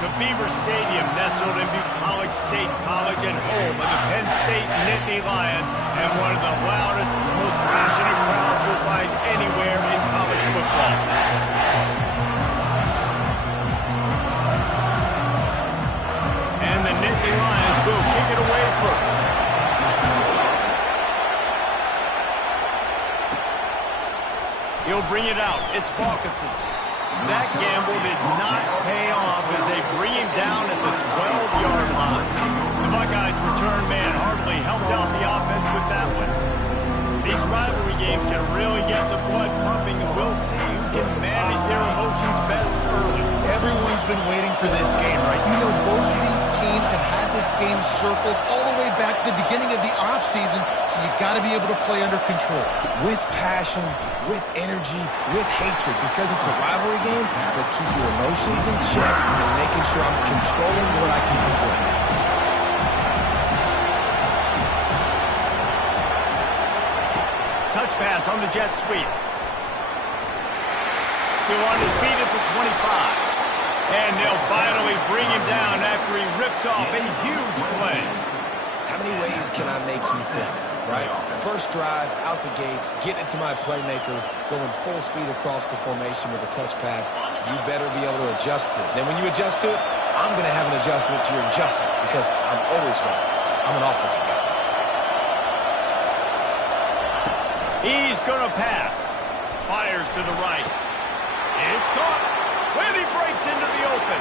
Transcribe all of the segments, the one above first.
to Beaver Stadium, nestled in Bucolic State College and home of the Penn State Nittany Lions, and one of the loudest, most passionate crowds you'll find anywhere in college football. And the Nittany Lions will kick it away first. He'll bring it out. It's Balkinson. That gamble did not pay off as they bring him down at the 12-yard line. The Buckeyes' return man hardly helped out the offense with that one. These rivalry games can really get the blood pumping, and we'll see who can manage their emotions best early. Everyone's been waiting for this game, right? You know, both of these teams have had this game circled all the way back to the beginning of the offseason, so you got to be able to play under control. With passion, with energy, with hatred, because it's a rivalry game, but keep your emotions in check and making sure I'm controlling what I can control. Touch pass on the jet sweep. Still on his feet at the 25. And they'll finally bring him down after he rips off a huge play. How many ways can I make you think, right? First drive, out the gates, get into my playmaker, going full speed across the formation with a touch pass. You better be able to adjust to it. Then when you adjust to it, I'm going to have an adjustment to your adjustment because I'm always right. I'm an offensive guy. He's going to pass. Fires to the right. It's caught. When he breaks into the open.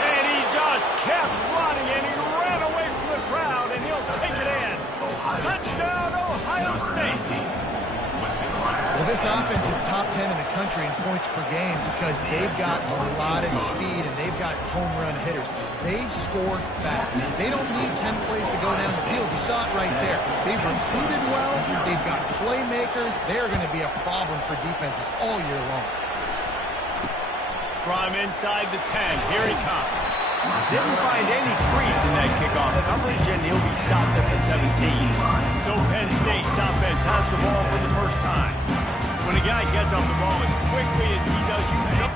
And he just kept running, and he ran away from the crowd, and he'll take it in. Touchdown, Ohio State. Well, this offense is top 10 in the country in points per game because they've got a lot of speed, and they've got home run hitters. They score fast. They don't need 10 plays to go down the field. You saw it right there. They've recruited well. They've got playmakers. They're going to be a problem for defenses all year long. From inside the 10, here he comes. Didn't find any crease in that kickoff coverage, and he'll be stopped at the 17. So Penn State's offense has the ball for the first time. When a guy gets off the ball as quickly as he does, you know.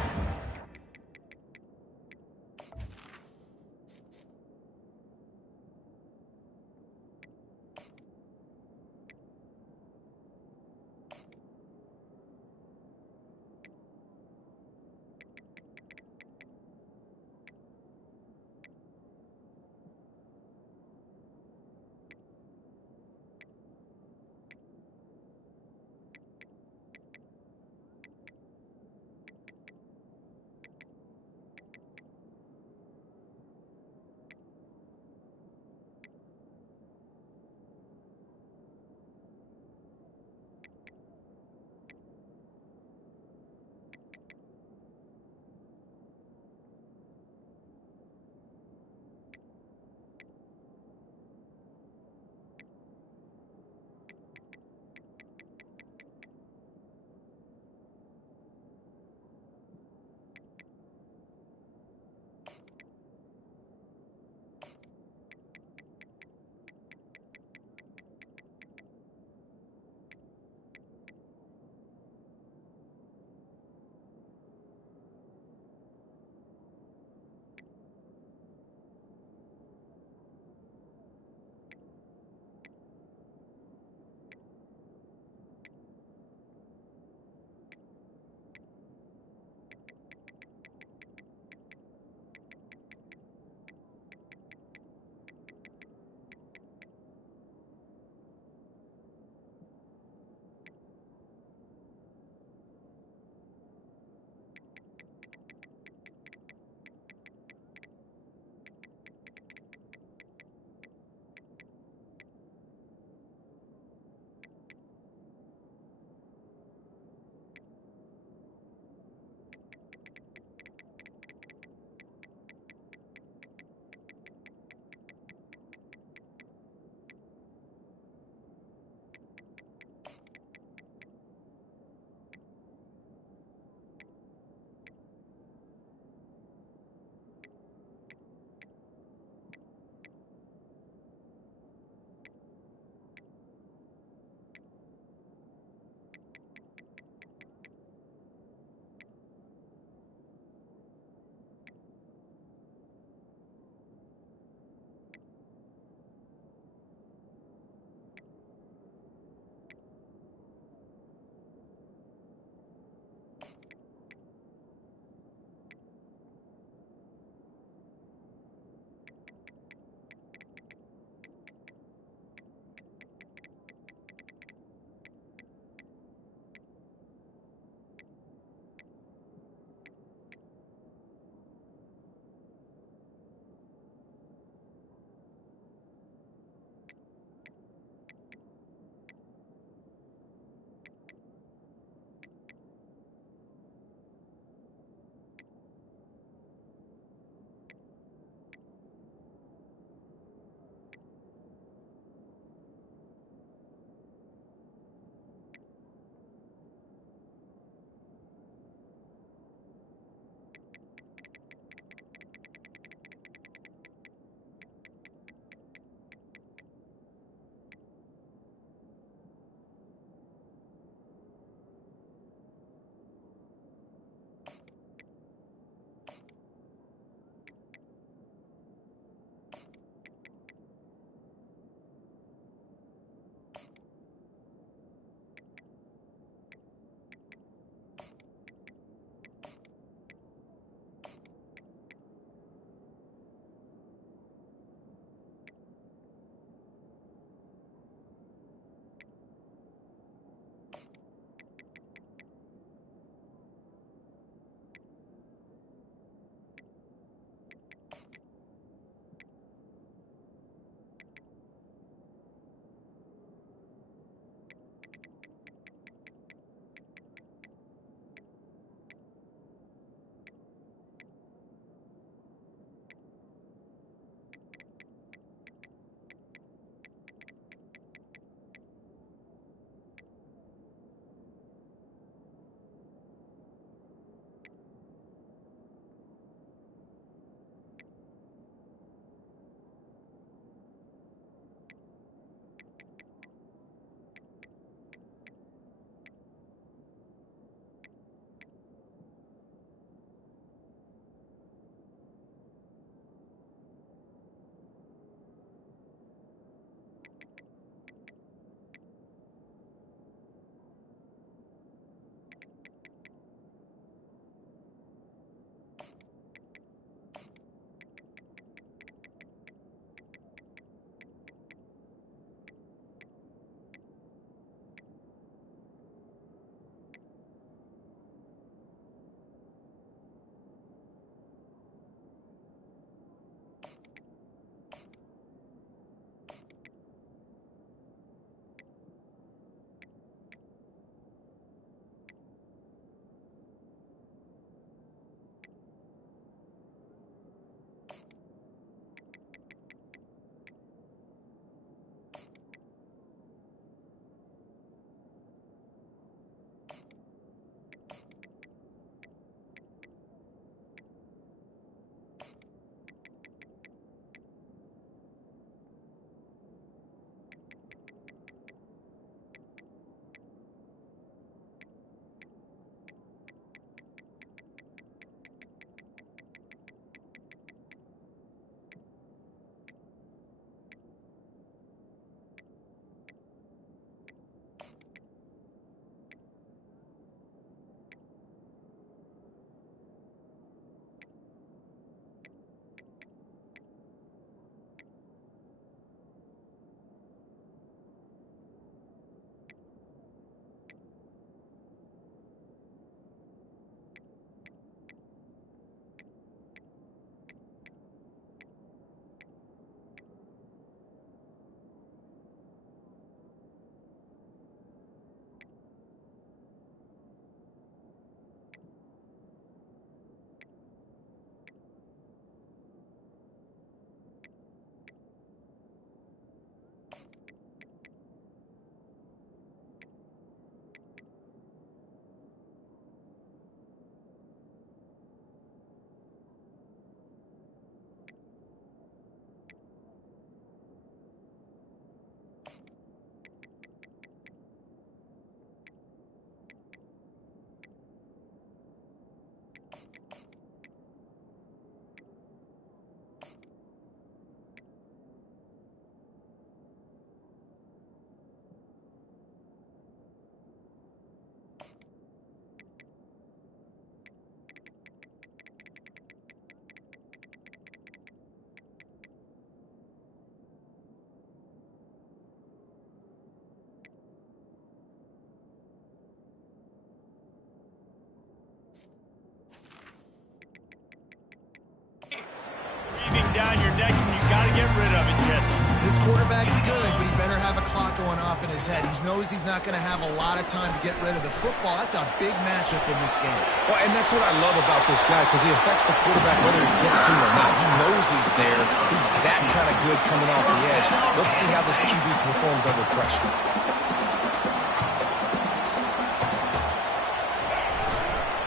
breathing down your neck, and you got to get rid of it, Jesse. This quarterback's good, but he better have a clock going off in his head. He knows he's not going to have a lot of time to get rid of the football. That's a big matchup in this game. Well, and that's what I love about this guy, because he affects the quarterback whether he gets to him or not. He knows he's there. He's that kind of good coming off the edge. Let's see how this QB performs under pressure.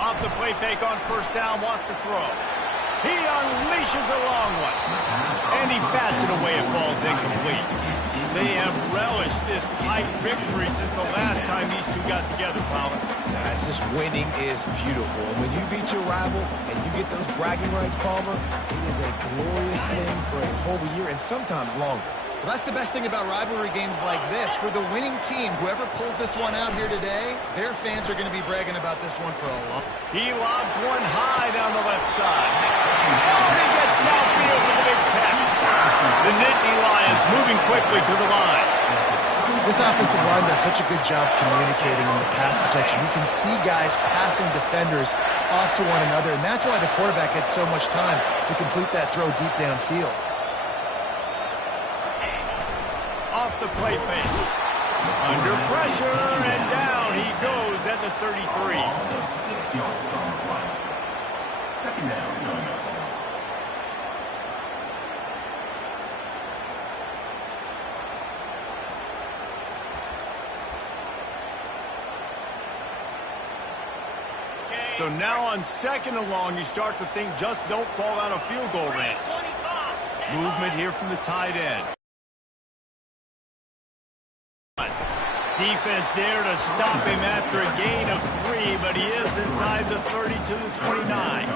Off the play fake on first down, wants to throw. He unleashes a long one. And he bats it away. It falls incomplete. They have relished this tight victory since the last time these two got together, Palmer. Guys, this winning is beautiful. And when you beat your rival and you get those bragging rights, Palmer, it is a glorious thing for a whole year and sometimes longer. Well, that's the best thing about rivalry games like this. For the winning team, whoever pulls this one out here today, their fans are going to be bragging about this one for a long time. He lobs one high down the left side. Oh, he gets downfield with a big catch. The Nittany Lions moving quickly to the line. This offensive line does such a good job communicating in the pass protection. You can see guys passing defenders off to one another, and that's why the quarterback had so much time to complete that throw deep downfield. Off the play fake. Under pressure, and down he goes at the 33. Second down. So now on second and long, you start to think just don't fall out of field goal range. Movement here from the tight end. Defense there to stop him after a gain of 3, but he is inside the 30 to the 29.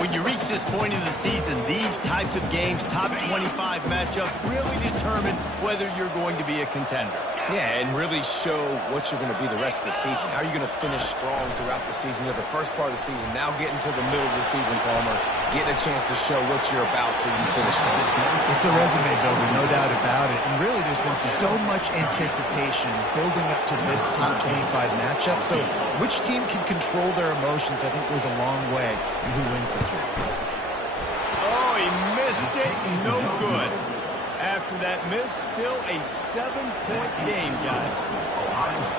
When you reach this point in the season, these types of games, top 25 matchups, really determine whether you're going to be a contender. Yeah, and really show what you're going to be the rest of the season. How are you going to finish strong throughout the season? You know, the first part of the season, now getting to the middle of the season, Palmer, getting a chance to show what you're about so you can finish strong. It's a resume builder, no doubt about it. And really, there's been so much anticipation building up to this top 25 matchup. So which team can control their emotions, I think, goes a long way in who wins this one. Oh, he missed it. No good. After that miss, still a 7-point game, guys.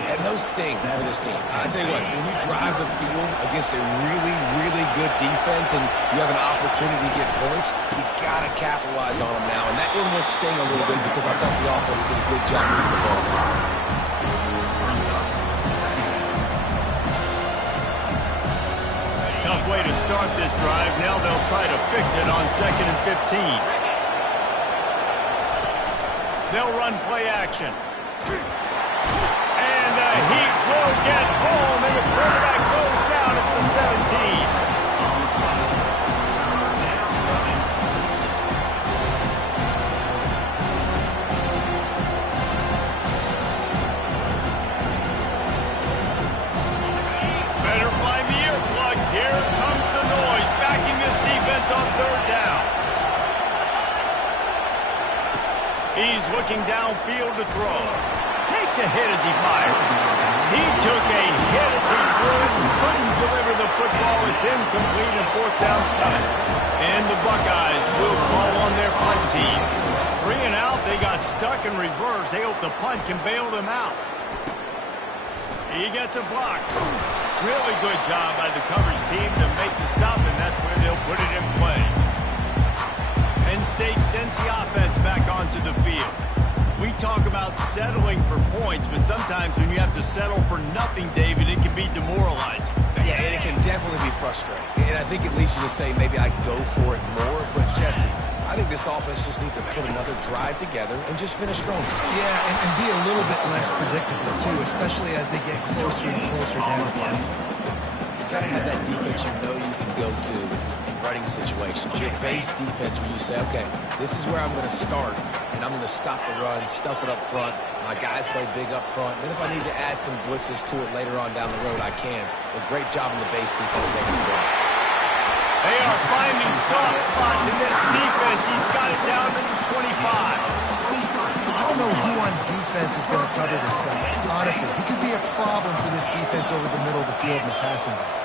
And those sting for this team. I tell you what, when you drive the field against a really, really good defense and you have an opportunity to get points, you got to capitalize on them now. And that one will sting a little bit because I thought the offense did a good job moving the ball. Tough way to start this drive. Now they'll try to fix it on 2nd and 15. They'll run play action. And the Heat will get home, and the quarterback goes down at the 17. Better find the earplugs. Here comes the noise, backing this defense on 3rd down. He's looking downfield to throw. Takes a hit as he fires. He took a hit as he threw it and couldn't deliver the football. It's incomplete and 4th down's coming. And the Buckeyes will call on their punt team. 3 and out, they got stuck in reverse. They hope the punt can bail them out. He gets a block. Really good job by the coverage team to make the stop, and that's where they'll put it in play. Penn State sends the offense back onto the field. We talk about settling for points, but sometimes when you have to settle for nothing, David, it can be demoralizing. Yeah, and it can definitely be frustrating. And I think it leads you to say maybe I go for it more. But, Jesse, I think this offense just needs to put another drive together and just finish strong. Yeah, and be a little bit less predictable, too, especially as they get closer and closer down the field. You've got to have that defense you know you can go to in running situations. Your base defense where you say, okay, this is where I'm going to start, and I'm going to stop the run, stuff it up front. My guys play big up front. Then if I need to add some blitzes to it later on down the road, I can. A great job in the base defense making it work. They are finding soft spots in this defense. He's got it down to the 25. I don't know who on defense is going to cover this guy. Honestly, he could be a problem for this defense over the middle of the field in the passing game.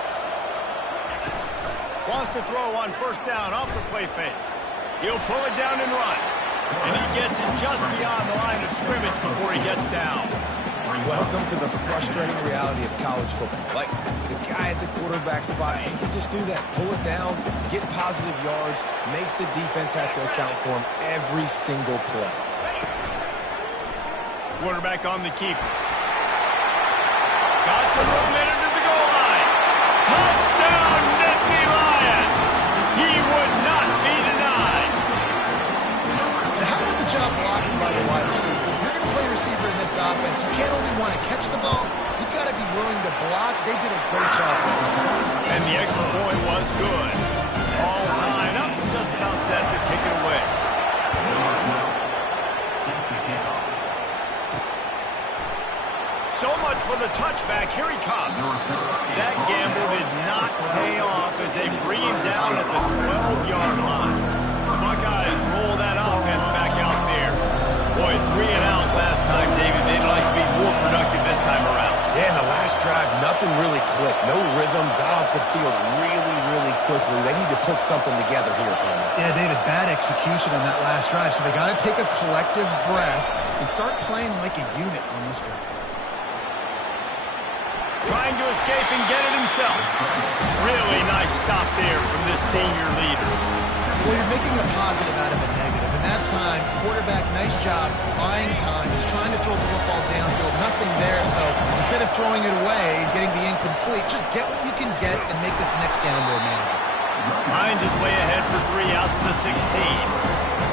Wants to throw on 1st down off the play fake. He'll pull it down and run. And he gets it just beyond the line of scrimmage before he gets down. Welcome to the frustrating reality of college football. Like, the guy at the quarterback spot, he can just do that. Pull it down, get positive yards, makes the defense have to account for him every single play. Quarterback on the keeper. Got some room in into the goal line. Touchdown, Nittany Lions. He would not be denied. And how about the job blocking by the wide receivers? If you're going to play receiver in this offense, you can't only want to catch the ball, you've got to be willing to block. They did a great job. And the extra point was good. All tied up, just about set to kick it away. So much for the touchback. Here he comes. That gamble did not pay off as they bring him down at the 12-yard line. The Buckeyes roll that offense back out there. Boy, 3 and out last time, David. They'd like to be more productive this time around. Yeah, in the last drive, nothing really clicked. No rhythm, got off the field really, really quickly. They need to put something together here, Coleman. Yeah, David, bad execution on that last drive, so they got to take a collective breath and start playing like a unit on this drive. Trying to escape and get it himself. Really nice stop there from this senior leader. Well, you're making a positive out of a negative. And that time, quarterback, nice job, buying time. He's trying to throw the football downfield. Nothing there, so instead of throwing it away and getting the incomplete, just get what you can get and make this next down more manageable. Hines is way ahead for 3 out to the 16.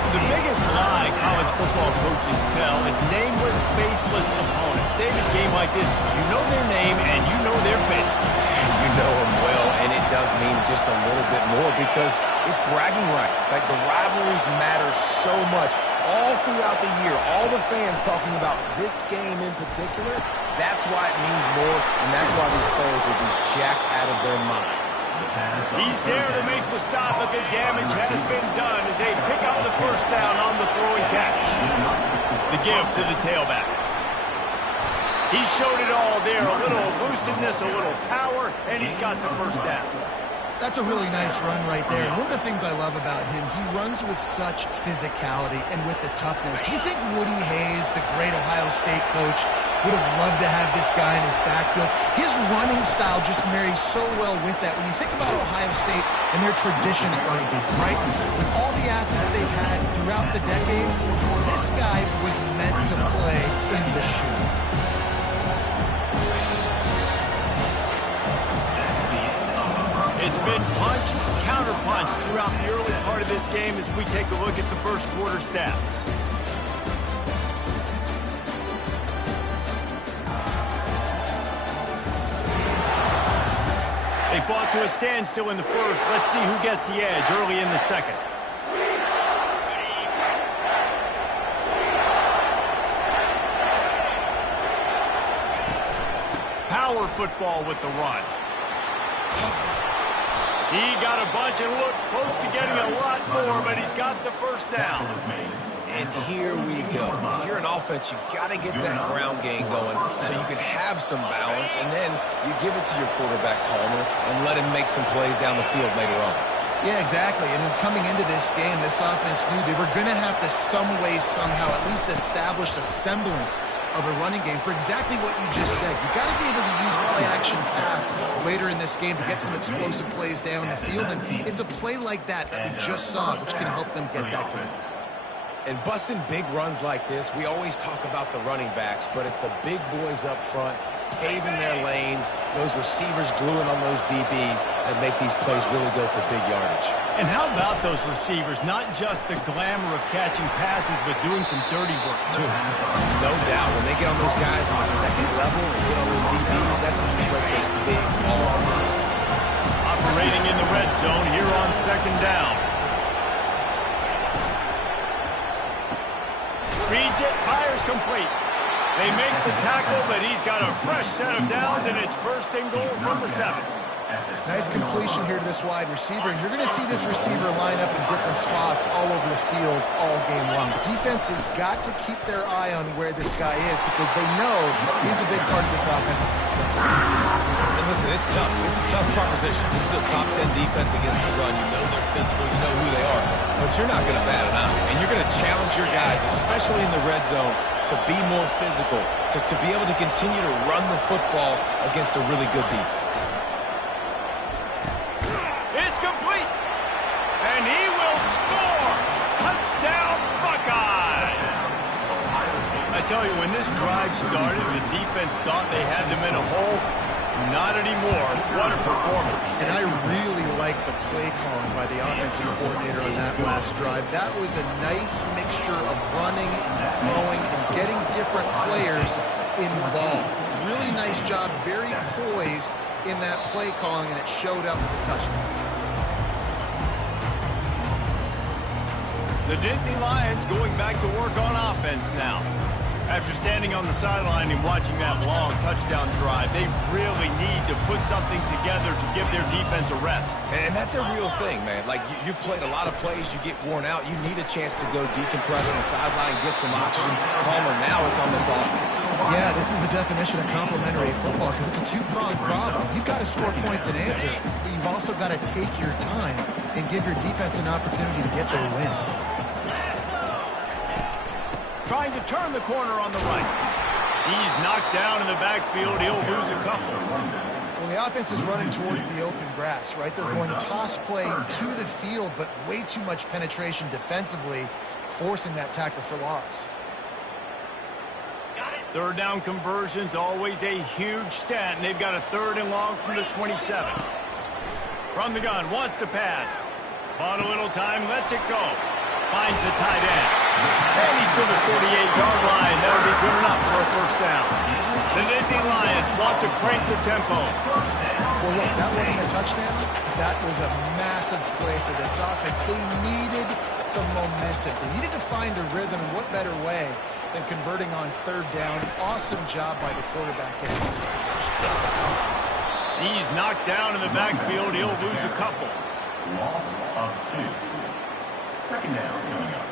The biggest lie college football coaches tell is nameless, faceless opponent. David, game like this, you know their name and you know their face. You know them well, and it does mean just a little bit more because it's bragging rights. Like, the rivalries matter so much. All throughout the year, all the fans talking about this game in particular, that's why it means more, and that's why these players will be jacked out of their minds. He's there to make the stop, but the damage has been done as they pick up the first down on the throw and catch. The give to the tailback. He showed it all there, a little elusiveness, a little power, and he's got the first down. That's a really nice run right there. And one of the things I love about him, he runs with such physicality and with the toughness. Do you think Woody Hayes, the great Ohio State coach, would have loved to have this guy in his backfield? His running style just marries so well with that. When you think about Ohio State and their tradition at running game, right? With all the athletes they've had throughout the decades, this guy was meant to play in the shoe. It's been punch, counter-punch throughout the early part of this game as we take a look at the first quarter stats. They fought to a standstill in the first. Let's see who gets the edge early in the second. Power football with the run. He got a bunch and looked close to getting a lot more, but he's got the first down. And here we go. If you're an offense, you got to get that ground game going so you can have some balance, and then you give it to your quarterback, Palmer, and let him make some plays down the field later on. Yeah, exactly. And then coming into this game, this offense knew they were going to have to some way, somehow, at least establish a semblance of a running game for exactly what you just said. You got to be able to use play-action pass later in this game to get some explosive plays down the field, and it's a play like that we just saw, which can help them get that going. And busting big runs like this, we always talk about the running backs, but it's the big boys up front paving their lanes, those receivers gluing on those DBs that make these plays really go for big yardage. And how about those receivers? Not just the glamour of catching passes, but doing some dirty work, too. No doubt. When they get on those guys on the second level and get on those DBs, that's when they break those big, long runs. Operating in the red zone here on second down. Reads it, fires complete. They make the tackle, but he's got a fresh set of downs, and it's first and goal from the 7. Nice completion here to this wide receiver, and you're going to see this receiver line up in different spots all over the field all game long. The defense has got to keep their eye on where this guy is because they know he's a big part of this offense's success. And listen, it's tough. It's a tough proposition. This is a top 10 defense against the run. You know they're physical. You know who they are. But you're not going to bat an eye, and you're going to challenge your guys, especially in the red zone, to be more physical, to be able to continue to run the football against a really good defense. It's complete. And he will score. Touchdown, Buckeyes. I tell you, when this drive started, the defense thought they had them in a hole. Not anymore. What a performance. And I really like the play calling by the offensive coordinator on that last drive. That was a nice mixture of running and throwing and getting different players involved. Really nice job, very poised in that play calling, and it showed up with a touchdown. The Nittany Lions going back to work on offense now. After standing on the sideline and watching that long touchdown drive, they really need to put something together to give their defense a rest. And that's a real thing, man. Like, you played a lot of plays, you get worn out, you need a chance to go decompress on the sideline, get some oxygen. Palmer, now it's on this offense. Yeah, this is the definition of complementary football because it's a two-pronged problem. You've got to score points and answer, but you've also got to take your time and give your defense an opportunity to get their win. Trying to turn the corner on the right. He's knocked down in the backfield. He'll lose a couple. Well, the offense is running towards the open grass, right? They're going toss play to the field, but way too much penetration defensively, forcing that tackle for loss. Third down conversions, always a huge stat, and they've got a 3rd and long from the 27. From the gun, wants to pass. On a little time, lets it go. Finds the tight end. And he's to the 48-yard line. That'll be good enough for a 1st down. The Nittany Lions want to crank the tempo. Well, look, that wasn't a touchdown. That was a massive play for this offense. They needed some momentum. They needed to find a rhythm, and what better way than converting on 3rd down. Awesome job by the quarterback. He's knocked down in the backfield. He'll lose a couple. Loss of 2. 2nd down coming up.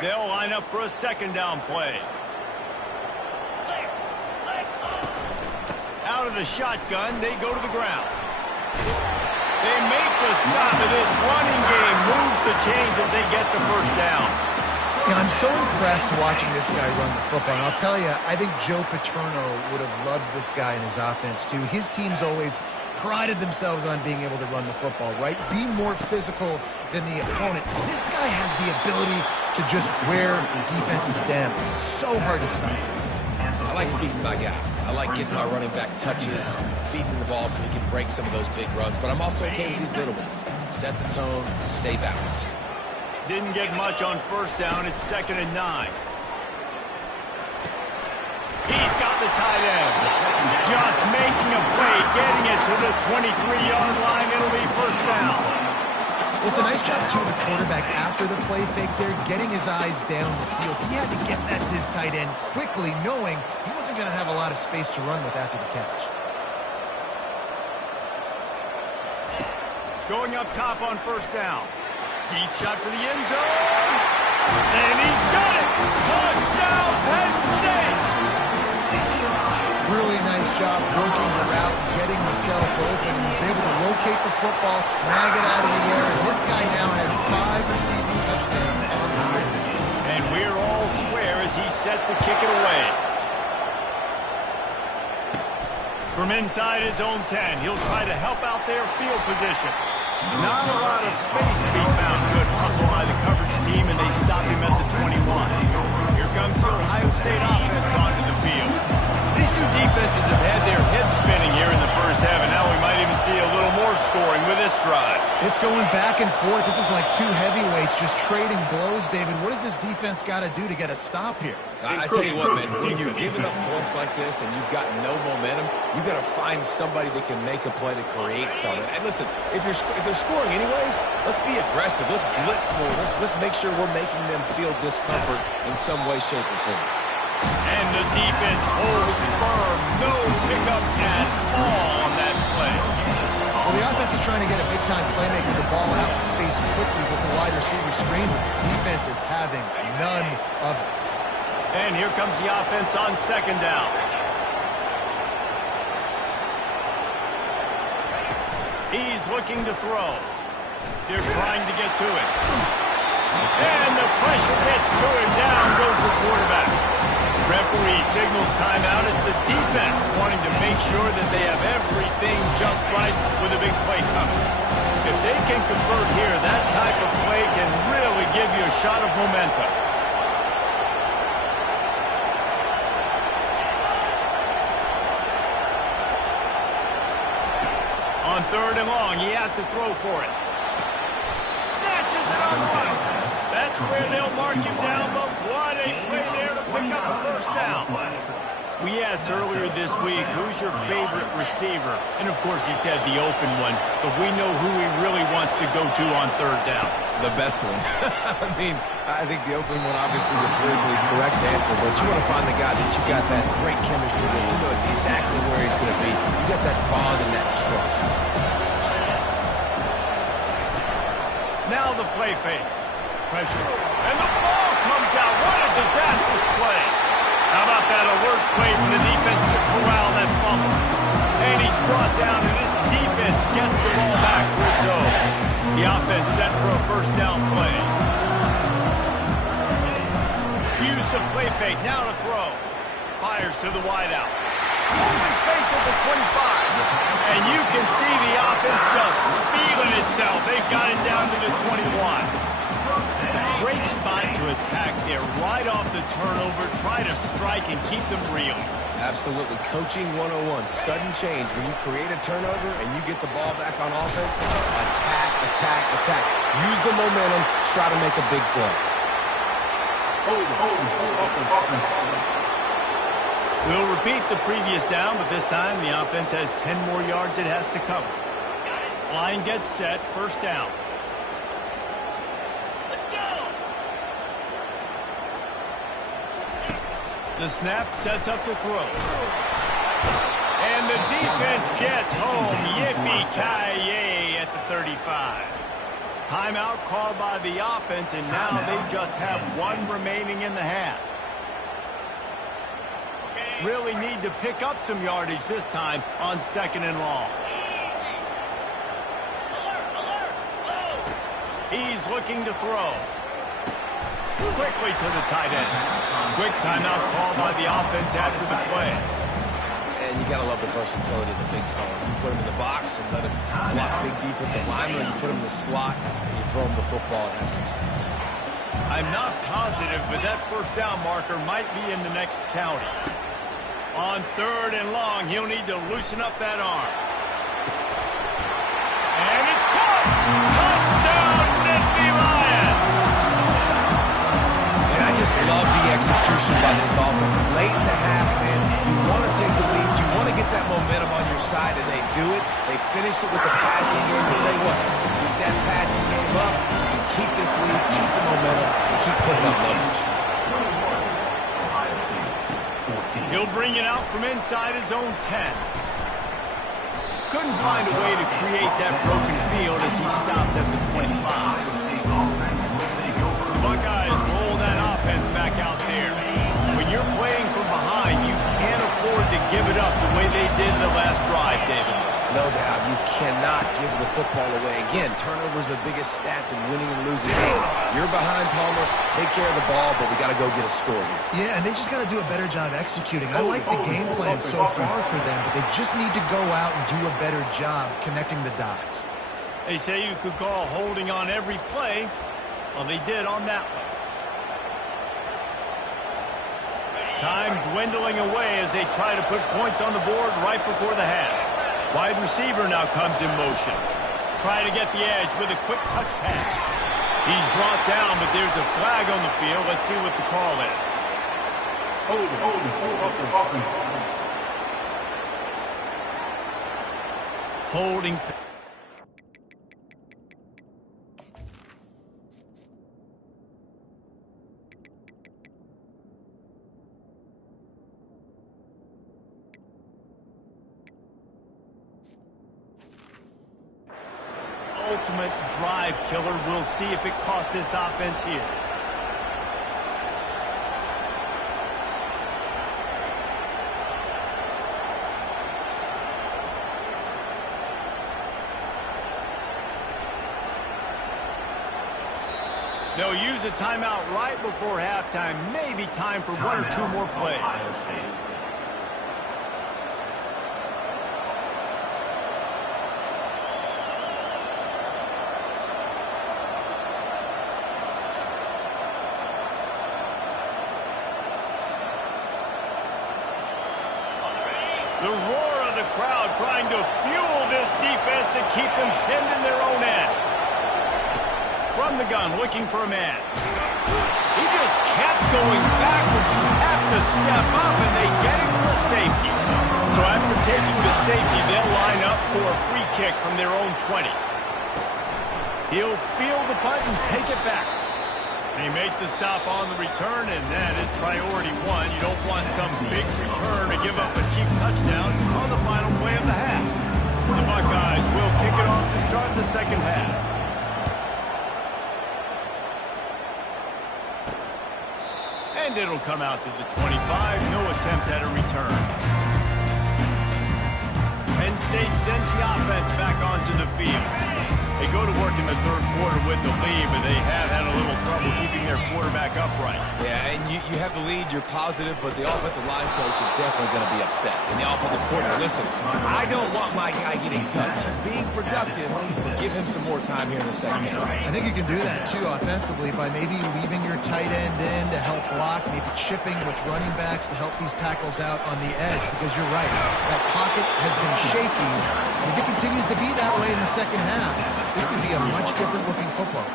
They'll line up for a 2nd down play. Out of the shotgun, they go to the ground. They make the stop, and this running game moves the chains as they get the 1st down. Yeah, I'm so impressed watching this guy run the football. And I'll tell you, I think Joe Paterno would have loved this guy in his offense, too. His teams always prided themselves on being able to run the football, right? Be more physical than the opponent. This guy has the ability to just wear defenses down. So hard to stop. I like feeding my guy. I like getting my running back touches, feeding the ball so he can break some of those big runs. But I'm also okay with these little ones. Set the tone, stay balanced. Didn't get much on 1st down. It's 2nd and 9. He's got the tight end. Just making a play, getting it to the 23-yard line. It'll be 1st down. It's a nice job, too, of the quarterback after the play fake there, getting his eyes down the field. He had to get that to his tight end quickly, knowing he wasn't going to have a lot of space to run with after the catch. Going up top on 1st down. Deep shot for the end zone. And he's got it. Touchdown, Penn State. Really nice job working the route, getting himself open. He was able to locate the football, snag it out of the air, and this guy now has 5 receiving touchdowns on the year. And we're all square as he's set to kick it away. From inside his own 10, he'll try to help out their field position. Not a lot of space to be found. Good hustle by the coverage team, and they stop him at the 21. Here comes the Ohio State offense onto the field. These two defenses have had their heads spinning here in the 1st half, and now we might even see a little more scoring with this drive. It's going back and forth. This is like two heavyweights just trading blows, David. What does this defense got to do to get a stop here? I tell you what, man, when you're giving up points like this and you've got no momentum, you've got to find somebody that can make a play to create something. And listen, if they're scoring anyways, let's be aggressive. Let's blitz more. Let's make sure we're making them feel discomfort in some way, shape, or form. And the defense holds firm. No pickup at all on that play. Well, the offense is trying to get a big-time playmaker the ball out in space quickly with the wide receiver screen, but the defense is having none of it. And here comes the offense on 2nd down. He's looking to throw. They're trying to get to it. And the pressure gets to him. Down goes the quarterback. Referee signals timeout. It's the defense wanting to make sure that they have everything just right with a big play coming. If they can convert here, that type of play can really give you a shot of momentum. On 3rd and long, he has to throw for it. Snatches it on the run. That's where they'll mark him down, but what a play there to pick up a first down. We asked earlier this week, who's your favorite receiver? And, of course, he said the open one, but we know who he really wants to go to on 3rd down. The best one. I mean, I think the open one, obviously the politically correct answer, but you want to find the guy that you got that great chemistry with. You know exactly where he's going to be. You got that bond and that trust. Now the play fake. Pressure. And the ball comes out. What a disastrous play. How about that alert play from the defense to corral that fumble? And he's brought down, and his defense gets the ball back for its own. The offense set for a first down play. Use the play fake. Now to throw. Fires to the wideout. Open space at the 25. And you can see the offense just feeling itself. They've got it down to the 21. Great spot to attack there. Right off the turnover. Try to strike and keep them real. Absolutely. Coaching 101. Sudden change. When you create a turnover and you get the ball back on offense, attack, attack, attack. Use the momentum. Try to make a big play. We'll repeat the previous down, but this time the offense has 10 more yards it has to cover. Line gets set. First down. The snap sets up the throw. And the defense gets home. Yippee-ki-yay at the 35. Timeout called by the offense, and now they just have one remaining in the half. Really need to pick up some yardage this time on 2nd and long. He's looking to throw. Quickly to the tight end. Quick timeout call by the offense after the play. And you got to love the versatility of the big fella. You put him in the box and let him block big defensive linemen. You put him in the slot and you throw him the football and have success. I'm not positive, but that first down marker might be in the next county. On 3rd and long, he'll need to loosen up that arm. And it's caught! Touchdown, Nittany Lions! And I just love the execution by this offense. Late in the half, man, you want to take the lead. You want to get that momentum on your side, and they do it. They finish it with the passing game. I'll tell you what, get that passing game up, and keep this lead, keep the momentum, and keep putting up numbers. He'll bring it out from inside his own 10. Couldn't find a way to create that broken field as he stopped at the 25. The Buckeyes roll that offense back out there. When you're playing from behind, you can't afford to give it up the way they did the last drive, David. No doubt. You cannot give the football away. Again, turnovers are the biggest stats in winning and losing games. You're behind, Palmer. Take care of the ball, but we got to go get a score here. Yeah, and they just got to do a better job executing. I like the game plan so far for them, but they just need to go out and do a better job connecting the dots. They say you could call holding on every play. Well, they did on that one. Time dwindling away as they try to put points on the board right before the half. Wide receiver now comes in motion. Try to get the edge with a quick touch pass. He's brought down, but there's a flag on the field. Let's see what the call is. Holding. Ultimate drive killer. We'll see if it costs this offense here. They'll use a timeout right before halftime. Maybe time for one or two more plays. The roar of the crowd trying to fuel this defense to keep them pinned in their own end. From the gun, looking for a man. He just kept going backwards. You have to step up, and they get him for safety. So after taking the safety, they'll line up for a free kick from their own 20. He'll field the punt and take it back. He makes the stop on the return, and that is priority one. You don't want some big return to give up a cheap touchdown on the final play of the half. The Buckeyes will kick it off to start the second half. And it'll come out to the 25. No attempt at a return. Penn State sends the offense back onto the field. They go to work in the third quarter with the lead, but they have had a little trouble keeping their quarterback upright. Yeah, and you have the lead, you're positive, but the offensive line coach is definitely going to be upset. And the offensive coordinator, listen, I don't want my guy getting touched. He's being productive. Give him some more time here in the second half. I think you can do that, too, offensively, by maybe leaving your tight end in to help block, maybe chipping with running backs to help these tackles out on the edge, because you're right. That pocket has been shaky, and if it continues to be that way in the second half, this could be a much different looking football.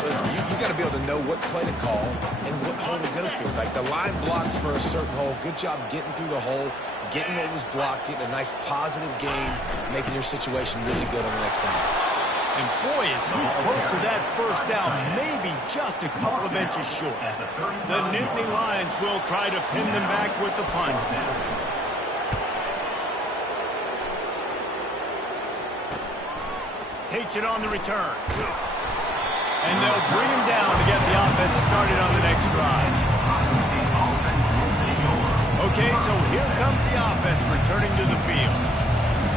Listen, you got to be able to know what play to call and what hole to go through. Like the line blocks for a certain hole. Good job getting through the hole, getting what was blocked, getting a nice positive gain, making your situation really good on the next time. And boy, is he close to that first down, maybe just a couple of inches short. The Nittany Lions will try to pin them back with the punt. Takes it on the return. And they'll bring him down to get the offense started on the next drive. Okay, so here comes the offense returning to the field.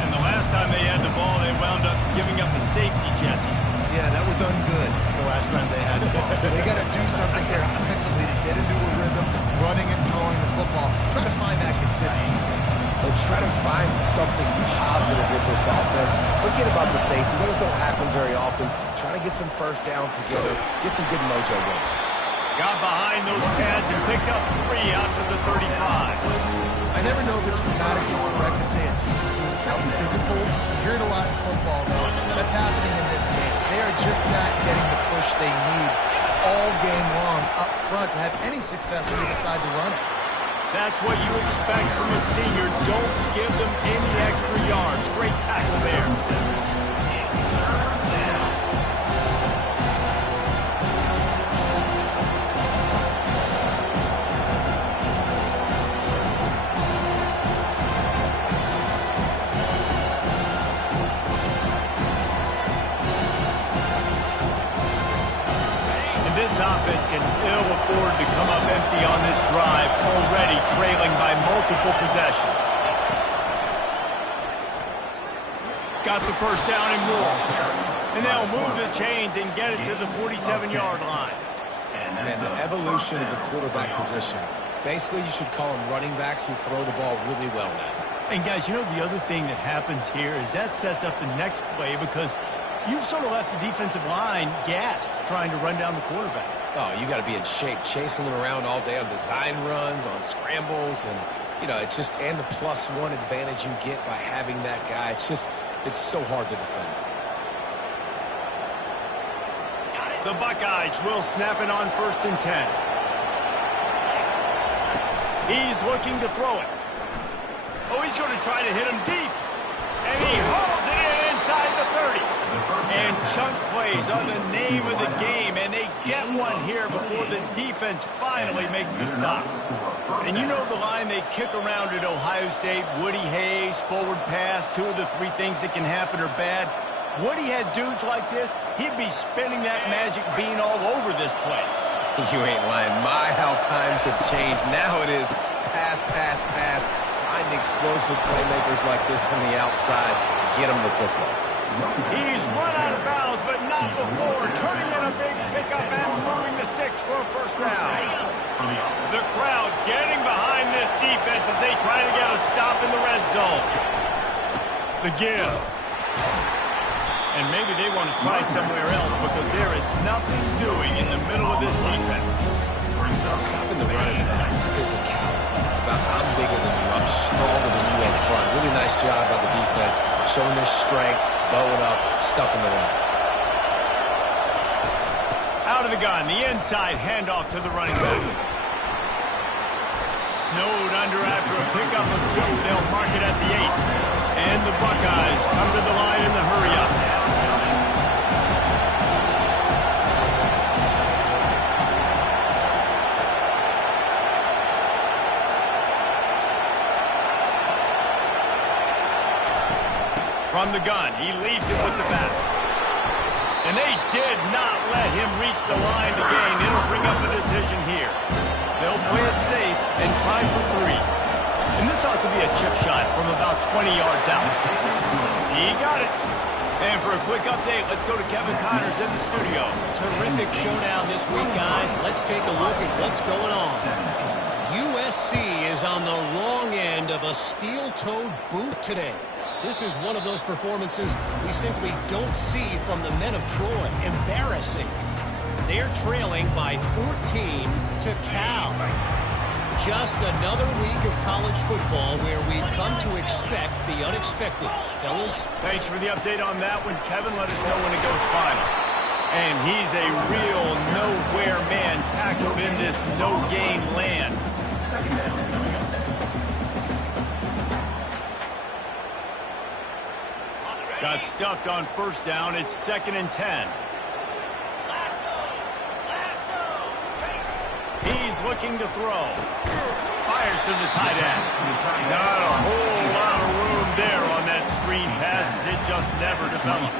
And the last time they had the ball, they wound up giving up a safety, Jesse. Yeah, that was ungood the last time they had the ball. So they got to do something here offensively to get into a rhythm, running and throwing the football. Try to find that consistency. But try to find something positive with this offense. Forget about the safety. Those don't happen very often. Try to get some first downs together. Get some good mojo going. Got behind those pads and picked up 3 out to the 35. I never know if it's grammatically correct to say a team's being out physical. You hear it a lot in football, though. That's happening in this game. They are just not getting the push they need all game long up front to have any success when they decide to run it. That's what you expect from a senior. Don't give them any extra yards. Great tackle there. This offense can ill afford to come up empty on this drive, already trailing by multiple possessions. Got the first down and more. And they'll move the chains and get it to the 47-yard line. And the evolution of the quarterback position. Basically, you should call them running backs who throw the ball really well now. And, guys, you know the other thing that happens here is that sets up the next play because you've sort of left the defensive line gassed trying to run down the quarterback. Oh, you got to be in shape, chasing them around all day on design runs, on scrambles, and, you know, it's just, and the +1 advantage you get by having that guy. It's just, it's so hard to defend. The Buckeyes will snap it on 1st and 10. He's looking to throw it. Oh, he's going to try to hit him deep. And he hauls it in inside the 30. And chunk plays are the name of the game, and they get one here before the defense finally makes the stop. And you know the line they kick around at Ohio State, Woody Hayes, forward pass, 2 of the 3 things that can happen are bad. Woody had dudes like this, he'd be spinning that magic bean all over this place. You ain't lying. My, how times have changed. Now it is pass, pass, pass. Find explosive playmakers like this on the outside. Get them the football. He's run out of bounds, but not before turning in a big pickup and moving the sticks for a first down. The crowd getting behind this defense as they try to get a stop in the red zone. The give. And maybe they want to try somewhere else because there is nothing doing in the middle of this defense. Stopping the run is an act of physicality. It's about I'm bigger than you, I'm stronger than you up front. Really nice job by the defense, showing their strength, bowing up, stuffing the run. Out of the gun, the inside handoff to the running back. Snowed under after a pickup of 2. They'll mark it at the 8. And the Buckeyes come to the line in the hurry-up. From the gun, he leads it with the back. And they did not let him reach the line to gain. It'll bring up a decision here. They'll play it safe and try for 3. And this ought to be a chip shot from about 20 yards out. He got it. And for a quick update, let's go to Kevin Connors in the studio. Terrific showdown this week, guys. Let's take a look at what's going on. USC is on the wrong end of a steel-toed boot today. This is one of those performances we simply don't see from the men of Troy. Embarrassing. They're trailing by 14 to Cal. Just another week of college football where we've come to expect the unexpected. Fellas? Thanks for the update on that one, Kevin. Let us know when it goes final. And he's a real nowhere man tackled in this no-gain land. Got stuffed on first down. It's 2nd and 10. He's looking to throw. Fires to the tight end. Not a whole lot of room there on that screen pass as it just never developed.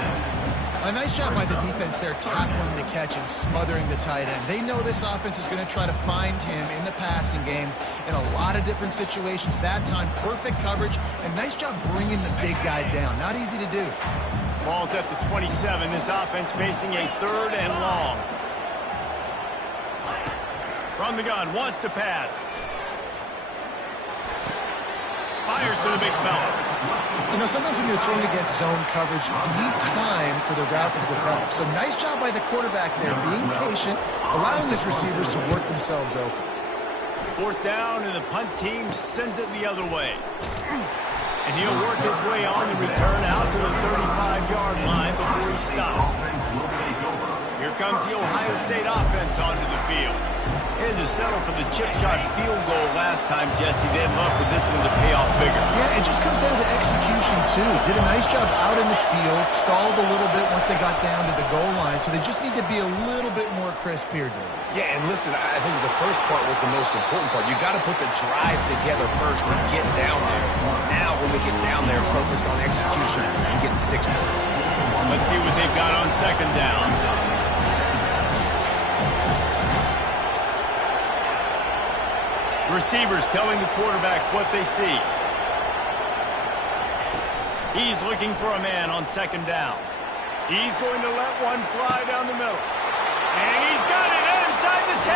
A nice job by the defense there tackling the catch and smothering the tight end. They know this offense is going to try to find him in the passing game in a lot of different situations. That time, perfect coverage, and nice job bringing the big guy down. Not easy to do. Ball's at the 27. This offense facing a 3rd and long. From the gun, wants to pass. Fires to the big fella. You know, sometimes when you're thrown against zone coverage, you need time for the routes to develop. So nice job by the quarterback there, being patient, allowing his receivers to work themselves open. 4th down, and the punt team sends it the other way. And he'll work his way on the return out to the 35-yard line before he stops. Here comes the Ohio State offense onto the field. And to settle for the chip shot field goal last time, Jesse, they'd love for this one to pay off bigger. Yeah, it just comes down to execution, too. Did a nice job out in the field, stalled a little bit once they got down to the goal line, so they just need to be a little bit more crisp here, David. Yeah, and listen, I think the first part was the most important part. You got to put the drive together first to get down there. Now, when we get down there, focus on execution and getting 6 points. Let's see what they've got on 2nd down. Receivers telling the quarterback what they see. He's looking for a man on 2nd down. He's going to let one fly down the middle. And he's got it inside the 10.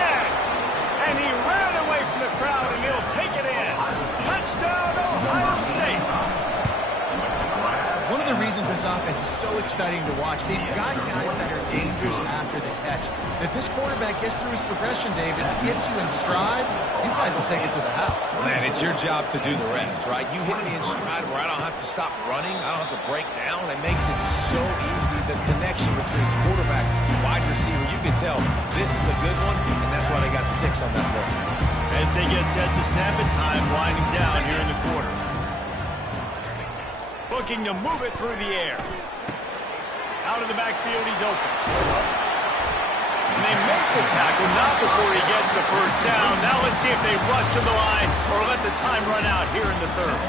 And he ran away from the crowd, and he'll take it in. Touchdown, Ohio State. One of the reasons this offense is so exciting to watch, they've got guys that are dangerous after the catch. And if this quarterback gets through his progression, David, gets you in stride, these guys will take it to the house. Man, it's your job to do the rest, right? You hit me in stride where I don't have to stop running. I don't have to break down. It makes it so easy. The connection between quarterback and wide receiver, you can tell this is a good one, and that's why they got 6 on that play. As they get set to snap it, time winding down here in the quarter. Looking to move it through the air. Out of the backfield, he's open. And they make the tackle, not before he gets the first down. Now let's see if they rush to the line or let the time run out here in the 3rd.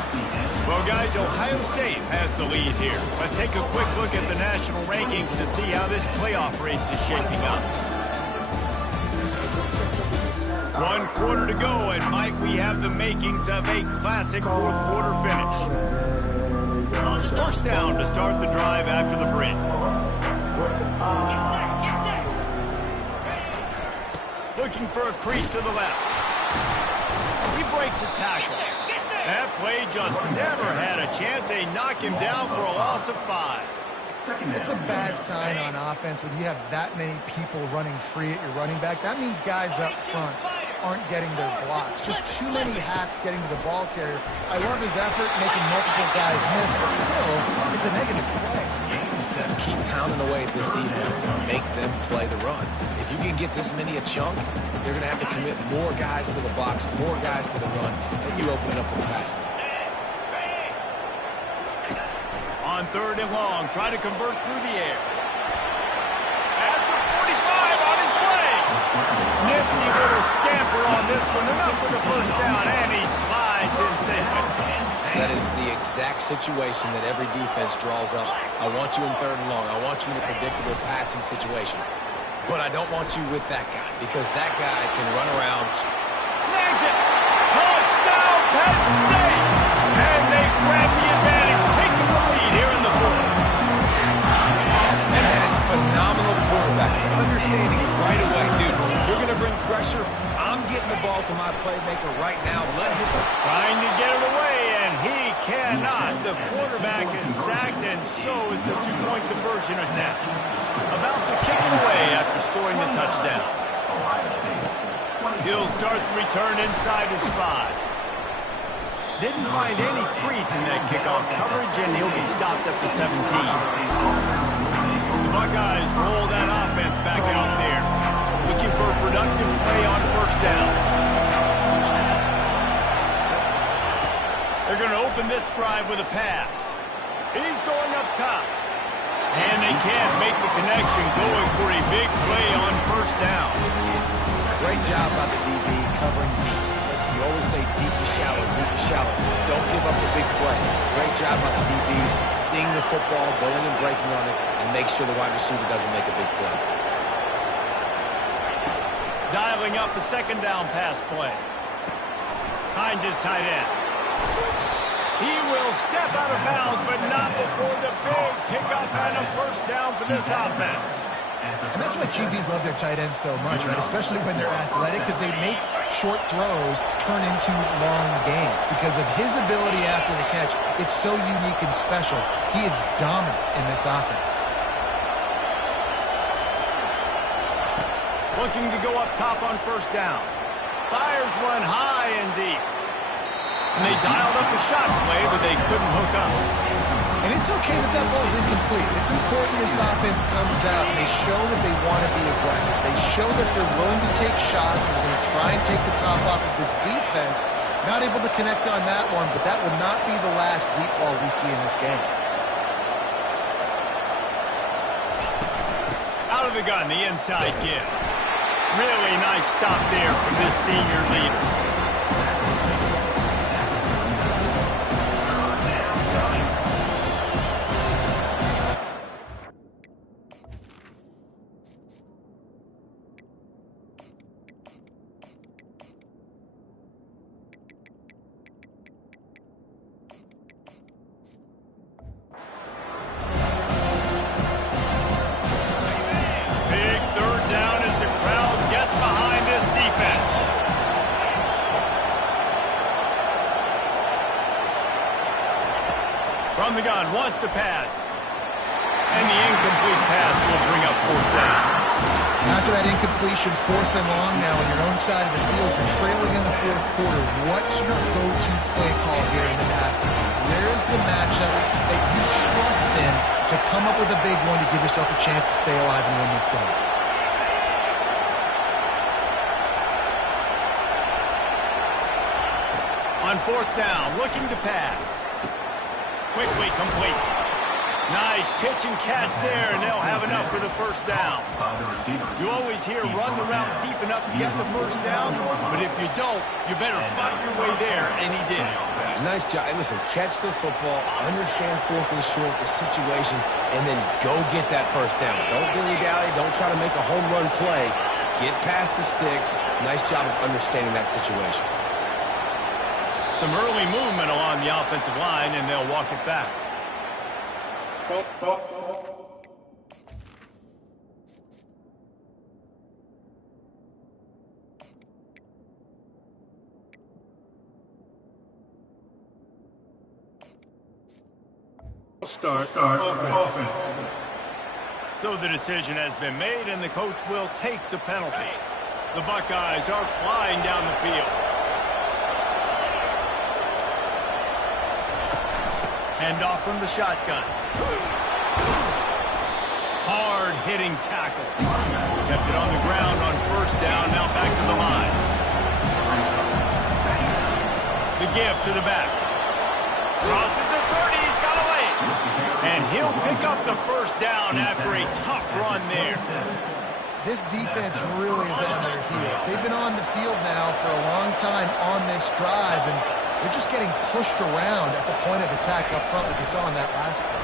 Well, guys, Ohio State has the lead here. Let's take a quick look at the national rankings to see how this playoff race is shaping up. 1 quarter to go, and Mike, we have the makings of a classic 4th quarter finish. First down to start the drive after the break. Looking for a crease to the left. He breaks a tackle. That play just never had a chance. They knock him down for a loss of 5. It's a bad sign on offense when you have that many people running free at your running back. That means guys up front aren't getting their blocks. Just too many hats getting to the ball carrier. I love his effort making multiple guys miss, but still, it's a negative play. Keep pounding away at this defense and make them play the run. If you can get this many a chunk, they're going to have to commit more guys to the box, more guys to the run, then you open it up for the passing. On 3rd and long, try to convert through the air. At the 45 on his way. Nifty little scamper on this one. Enough for the first down, and he slides in safely. That is the exact situation that every defense draws up. I want you in 3rd and long. I want you in a predictable passing situation. But I don't want you with that guy, because that guy can run around. Snags it. Touchdown, Penn State. And they grab the advantage, taking the lead here in the 4th. And that is phenomenal quarterbacking. Understanding it right away. Dude, you're going to bring pressure. I'm getting the ball to my playmaker right now. Let him. Trying to get it away, and he cannot. The quarterback is sacked, and so is the 2-point conversion attempt. About to kick it away after scoring the touchdown. He'll start the return inside his 5. Didn't find any crease in that kickoff coverage, and he'll be stopped at the 17. The Buckeyes roll that offense back out there, looking for a productive play on 1st down. They're going to open this drive with a pass. He's going up top. And they can't make the connection, going for a big play on 1st down. Great job by the DB covering deep. Listen, you always say deep to shallow, deep to shallow. Don't give up the big play. Great job by the DBs seeing the football, going and breaking on it, and make sure the wide receiver doesn't make a big play. Dialing up a 2nd down pass play. Hines is tight end. He will step out of bounds, but not before the big pickup and a 1st down for this offense. And that's why QBs love their tight ends so much, right? Especially when they're athletic, because they make short throws turn into long gains. Because of his ability after the catch, it's so unique and special. He is dominant in this offense. Looking to go up top on 1st down. Fires one high and deep. And they dialed up a shot play, but they couldn't hook up. And it's okay that that ball's incomplete. It's important this offense comes out and they show that they want to be aggressive. They show that they're willing to take shots and they're going to try and take the top off of this defense. Not able to connect on that one, but that will not be the last deep ball we see in this game. Out of the gun, the inside give. Really nice stop there from this senior leader. From the gun, wants to pass. And the incomplete pass will bring up 4th down. After that incompletion, 4th and long now on your own side of the field, you're trailing in the 4th quarter. What's your go-to play call here in the passing game? Where is the matchup that you trust in to come up with a big one to give yourself a chance to stay alive and win this game? On 4th down, looking to pass. Quickly complete. Nice pitch and catch there, and they'll have enough for the 1st down. You always hear run the route deep enough to get the 1st down, but if you don't, you better fight your way there, and he did. Yeah, nice job. Hey, listen, catch the football, understand 4th and short, the situation, and then go get that 1st down. Don't dilly-dally. Don't try to make a home run play. Get past the sticks. Nice job of understanding that situation. Some early movement along the offensive line, and they'll walk it back. Start offense. So the decision has been made, and the coach will take the penalty. The Buckeyes are flying down the field. Hand off from the shotgun. Hard-hitting tackle. Kept it on the ground on first down, now back to the line. The give to the back. Crosses the 30, he's got away. And he'll pick up the first down after a tough run there. This defense really is on their heels. They've been on the field now for a long time on this drive, and they're just getting pushed around at the point of attack up front like we saw in that last play.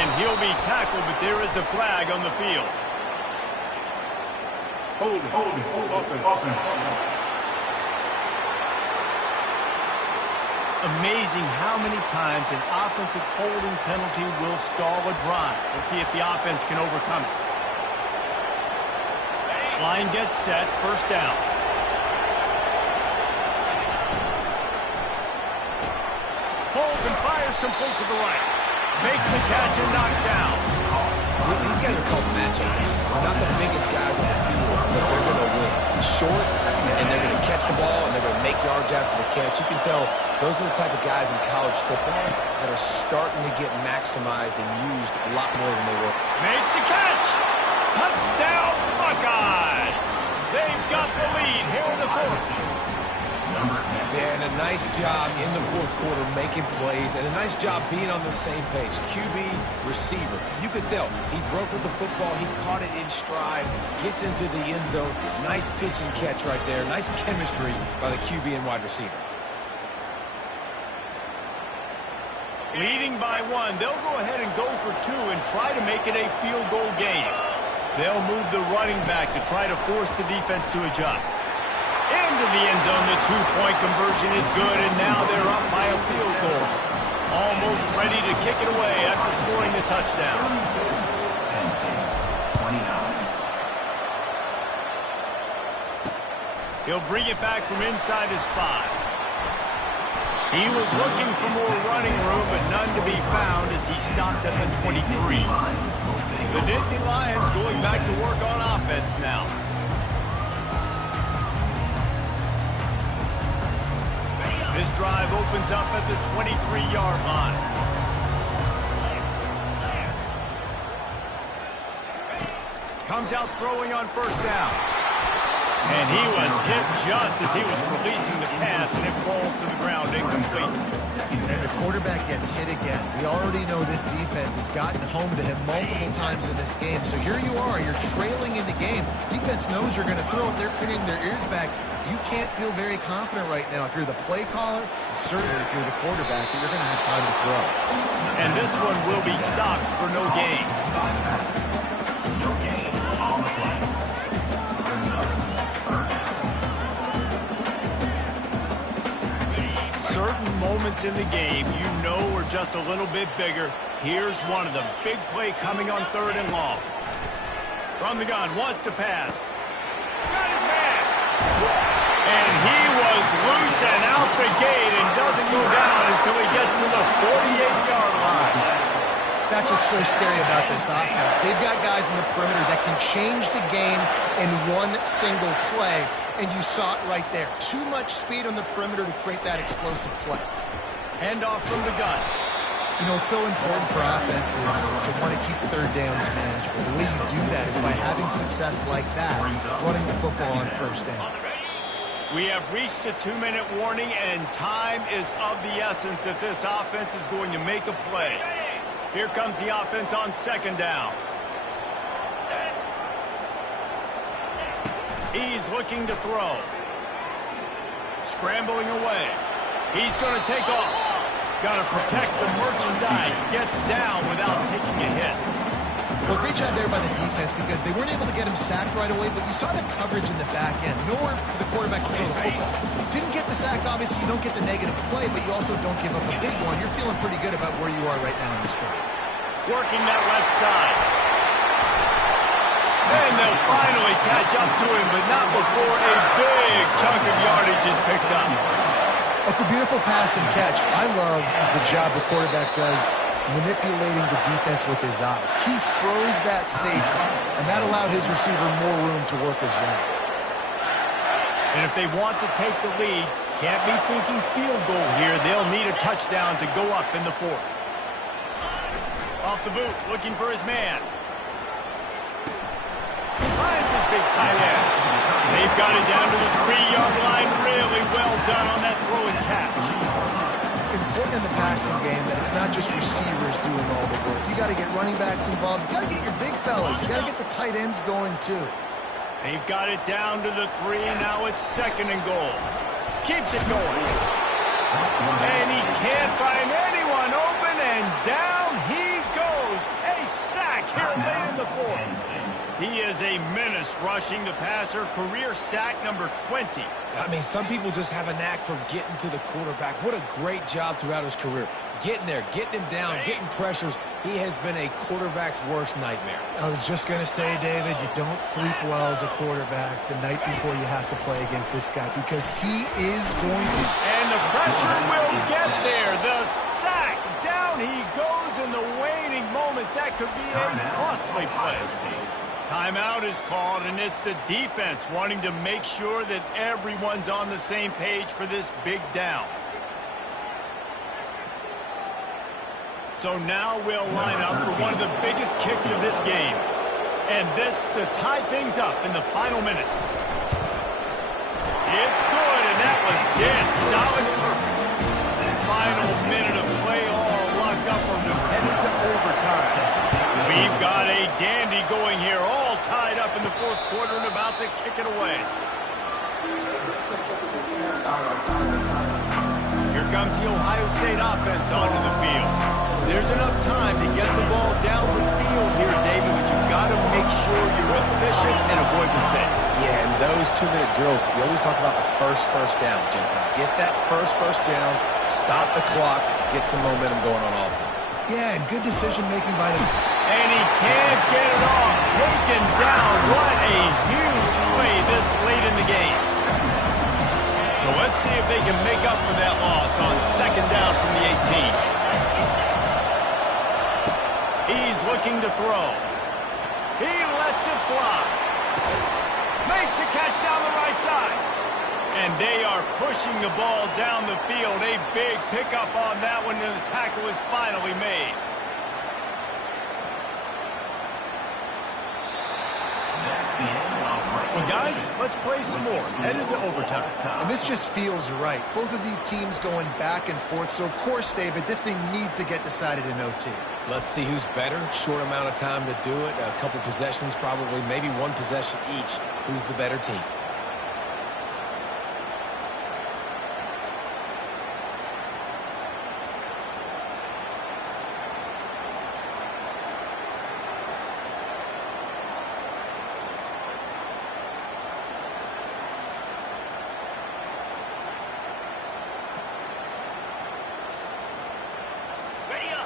And he'll be tackled, but there is a flag on the field. Hold offense. Amazing how many times an offensive holding penalty will stall a drive. We'll see if the offense can overcome it. Line gets set, first down. Pulls and fires complete to the right. Makes the catch and knocked down. These guys are called matchup games. They're not the biggest guys on the field, but they're going to win. Short, and they're going to catch the ball, and they're going to make yards after the catch. You can tell those are the type of guys in college football that are starting to get maximized and used a lot more than they were. Makes the catch. Touchdown, Buckeyes. They've got the lead here in the fourth. Yeah, and a nice job in the fourth quarter making plays, and a nice job being on the same page. QB, receiver. You could tell he broke with the football. He caught it in stride, gets into the end zone. Nice pitch and catch right there. Nice chemistry by the QB and wide receiver. Leading by one, they'll go ahead and go for two and try to make it a field goal game. They'll move the running back to try to force the defense to adjust. Into the end zone, the two-point conversion is good, and now they're up by a field goal. Almost ready to kick it away after scoring the touchdown. He'll bring it back from inside his 5. He was looking for more running room, but none to be found as he stopped at the 23. The Nittany Lions going back to work on offense now. This drive opens up at the 23-yard line. Comes out throwing on first down. And he was hit just as he was releasing the pass, and it falls to the ground incomplete. And the quarterback gets hit again. We already know this defense has gotten home to him multiple times in this game. So here you are, you're trailing in the game. Defense knows you're going to throw it. They're pinning their ears back. You can't feel very confident right now if you're the play caller, and certainly if you're the quarterback, that you're going to have time to throw. And this one will be stopped for no gain. No gain on the play. Certain moments in the game you know are just a little bit bigger. Here's one of them. Big play coming on third and long. From the gun, wants to pass. Got his man. And he was loose and out the gate and doesn't go down until he gets to the 48-yard line. That's what's so scary about this offense. They've got guys in the perimeter that can change the game in one single play, and you saw it right there. Too much speed on the perimeter to create that explosive play. Handoff from the gun. You know, it's so important for offenses to want to keep third downs manageable. The way you do that is by having success like that, running the football on first down. We have reached the 2-minute warning, and time is of the essence if this offense is going to make a play. Here comes the offense on second down. He's looking to throw. Scrambling away. He's going to take off. Got to protect the merchandise. Gets down without taking a hit. Well, great job there by the defense because they weren't able to get him sacked right away, but you saw the coverage in the back end. Nowhere for the quarterback to throw the football. Didn't get the sack, obviously. You don't get the negative play, but you also don't give up a big one. You're feeling pretty good about where you are right now in this game. Working that left side. And they'll finally catch up to him, but not before a big chunk of yardage is picked up. That's a beautiful pass and catch. I love the job the quarterback does manipulating the defense with his eyes. He froze that safety, and that allowed his receiver more room to work his route. And if they want to take the lead, can't be thinking field goal here. They'll need a touchdown to go up in the fourth. Off the boot, looking for his man. Finds his big tight end. They've got it down to the 3-yard line. Really well done on that throw and catch. Important in the passing game that it's not just receivers doing all the work. You got to get running backs involved. You got to get your big fellas. You got to get the tight ends going too. They've got it down to the 3. Now it's 2nd and goal. Keeps it going. And he can't find anyone open, and down he goes. A sack here late in the fourth. He is a menace rushing the passer. Career sack number 20. I mean, some people just have a knack for getting to the quarterback. What a great job throughout his career. Getting there, getting him down, getting pressures. He has been a quarterback's worst nightmare. I was just going to say, David, you don't sleep well as a quarterback the night before you have to play against this guy because he is going to. And the pressure will get there. The sack. Down he goes in the waning moments. That could be a costly play. Timeout is called, and it's the defense wanting to make sure that everyone's on the same page for this big down. So now we'll line up for one of the biggest kicks of this game. And this to tie things up in the final minute. It's good, and that was dead solid. Final minute of play, all locked up, and we're headed to overtime. We've got a dandy going here, all tied up in the fourth quarter and about to kick it away. Here comes the Ohio State offense onto the field. There's enough time to get the ball down the field here, David, but you've got to make sure you're efficient and avoid mistakes. Yeah, and those 2-minute drills, you always talk about the first down, Jason. Get that first down, stop the clock, get some momentum going on offense. Yeah, and good decision-making by the... And he can't get it off. Taken down. What a huge play this late in the game. So let's see if they can make up for that loss on 2nd down from the 18. He's looking to throw. He lets it fly. Makes the catch down the right side. And they are pushing the ball down the field. A big pickup on that one, and the tackle is finally made. Well, guys, let's play some more. Headed to overtime. And this just feels right. Both of these teams going back and forth. So, of course, David, this thing needs to get decided in OT. Let's see who's better. Short amount of time to do it. A couple possessions probably, maybe one possession each. Who's the better team?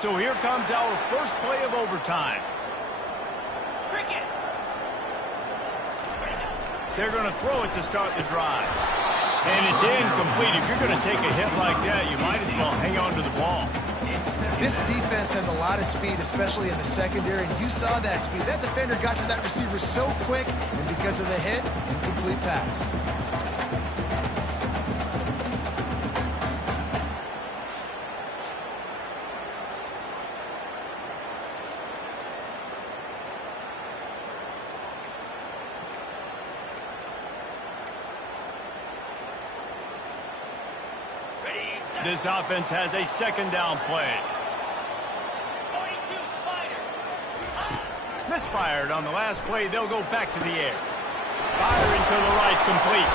So here comes our first play of overtime. Cricket. They're going to throw it to start the drive. And it's incomplete. If you're going to take a hit like that, you might as well hang on to the ball. This defense has a lot of speed, especially in the secondary, and you saw that speed. That defender got to that receiver so quick, and because of the hit, incomplete pass. This offense has a 2nd down play. Misfired on the last play. They'll go back to the air. Firing to the right, complete.